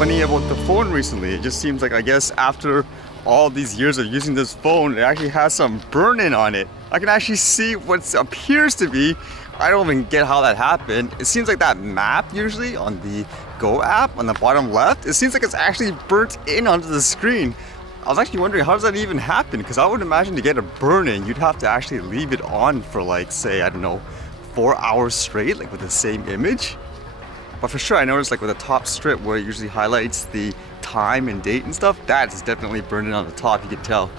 funny about the phone recently. It just seems like, I guess, after all these years of using this phone, it actually has some burn-in on it. I can actually see what appears to be, I don't even get how that happened. It seems like that map usually on the Go app on the bottom left, it seems like it's actually burnt in onto the screen. I was actually wondering, how does that even happen? Because I would imagine to get a burn-in, you'd have to actually leave it on for like, say, I don't know, 4 hours straight, like with the same image. But for sure, I noticed like with the top strip where it usually highlights the time and date and stuff, that's definitely burning on the top, you can tell.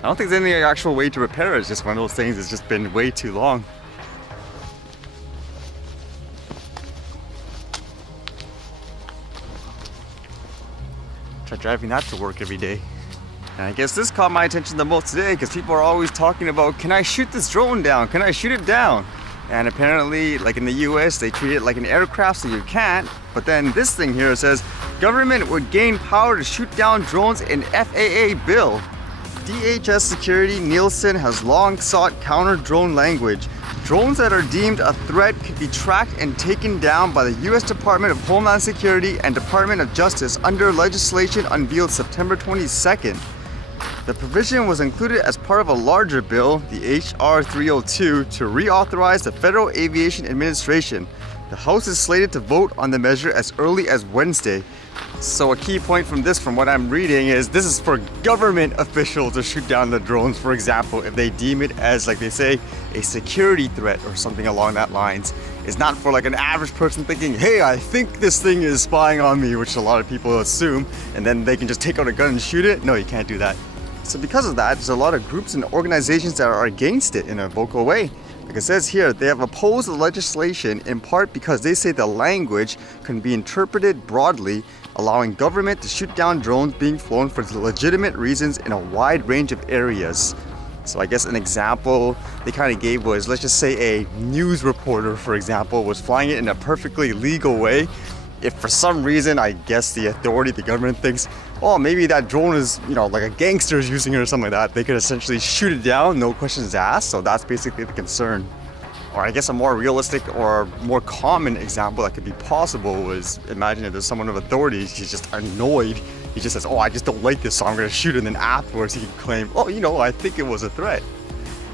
I don't think there's any actual way to repair it. It's just one of those things that's just been way too long. Try driving that to work every day. And I guess this caught my attention the most today because people are always talking about, can I shoot this drone down? Can I shoot it down? And apparently, like in the US, they treat it like an aircraft, so you can't. But then this thing here says, government would gain power to shoot down drones in FAA bill. DHS Security Nielsen has long sought counter-drone language. Drones that are deemed a threat could be tracked and taken down by the U.S. Department of Homeland Security and Department of Justice under legislation unveiled September 22nd. The provision was included as part of a larger bill, the H.R. 302, to reauthorize the Federal Aviation Administration. The House is slated to vote on the measure as early as Wednesday. So a key point from this, from what I'm reading, is this is for government officials to shoot down the drones, for example, if they deem it as, like they say, a security threat or something along that lines. It's not for like an average person thinking, hey, I think this thing is spying on me, which a lot of people assume, and then they can just take out a gun and shoot it. No, you can't do that. So because of that, there's a lot of groups and organizations that are against it in a vocal way. Like it says here, they have opposed the legislation in part because they say the language can be interpreted broadly, allowing government to shoot down drones being flown for legitimate reasons in a wide range of areas. So I guess an example they kind of gave was, let's just say a news reporter, for example, was flying it in a perfectly legal way. If for some reason, I guess the authority, the government thinks, oh, maybe that drone is, like a gangster is using it or something like that, they could essentially shoot it down, no questions asked. So that's basically the concern. Or I guess a more realistic or more common example that could be possible was, imagine if there's someone of authority, he's just annoyed. He just says, oh, I just don't like this, so I'm gonna shoot it. And then afterwards he can claim, oh, I think it was a threat.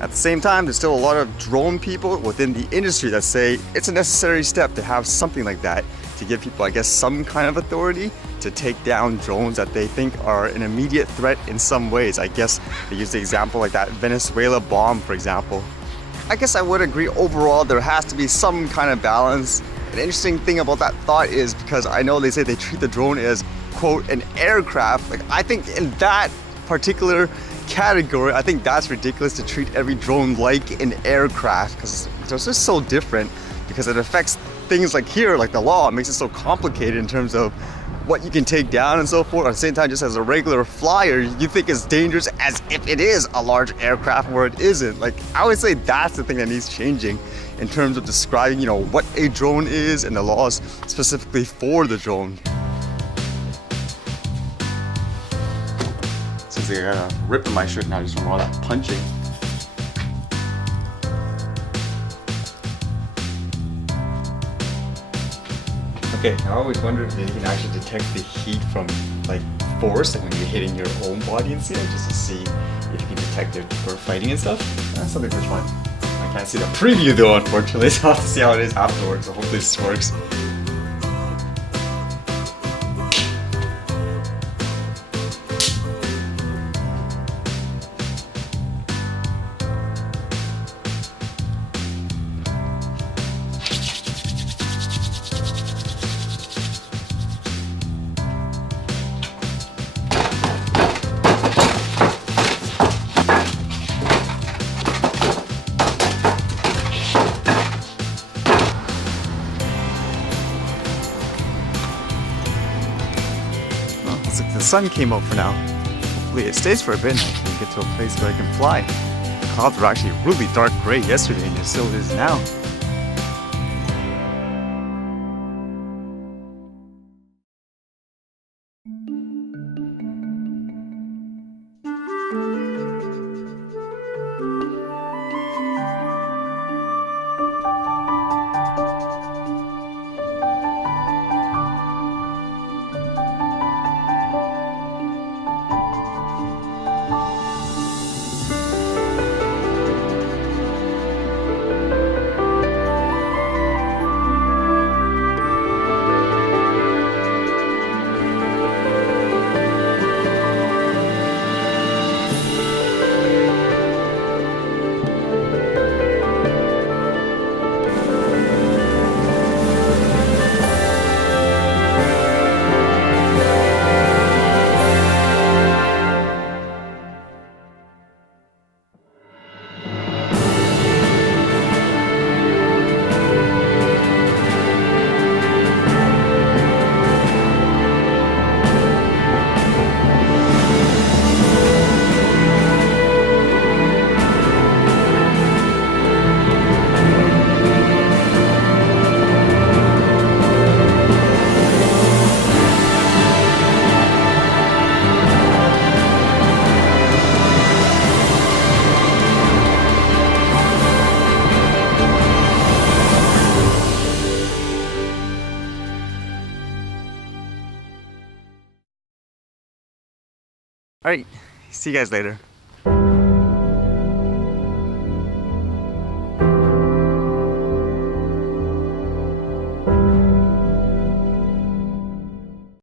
At the same time, there's still a lot of drone people within the industry that say it's a necessary step to have something like that, to give people, I guess, some kind of authority to take down drones that they think are an immediate threat in some ways. I guess they use the example like that Venezuela bomb, for example. I guess I would agree overall there has to be some kind of balance. An interesting thing about that thought is because I know they say they treat the drone as, quote, an aircraft. Like, I think in that particular category, I think that's ridiculous to treat every drone like an aircraft, because it's just so different, because it affects things like here, like the law. It makes it so complicated in terms of what you can take down and so forth. At the same time, just as a regular flyer, you think it's dangerous as if it is a large aircraft where it isn't. Like, I would say that's the thing that needs changing in terms of describing, what a drone is and the laws specifically for the drone. Since I got a rip in my shirt now just from all that punching. Okay, I always wondered if you can actually detect the heat from like force, like when you're hitting your own body and stuff, just to see if you can detect it for fighting and stuff. That's something for fun. I can't see the preview though, unfortunately, so I'll have to see how it is afterwards, so hopefully this works. Looks like the sun came out for now. Hopefully it stays for a bit and I can get to a place where I can fly. The clouds were actually really dark gray yesterday and it still is now. All right, see you guys later.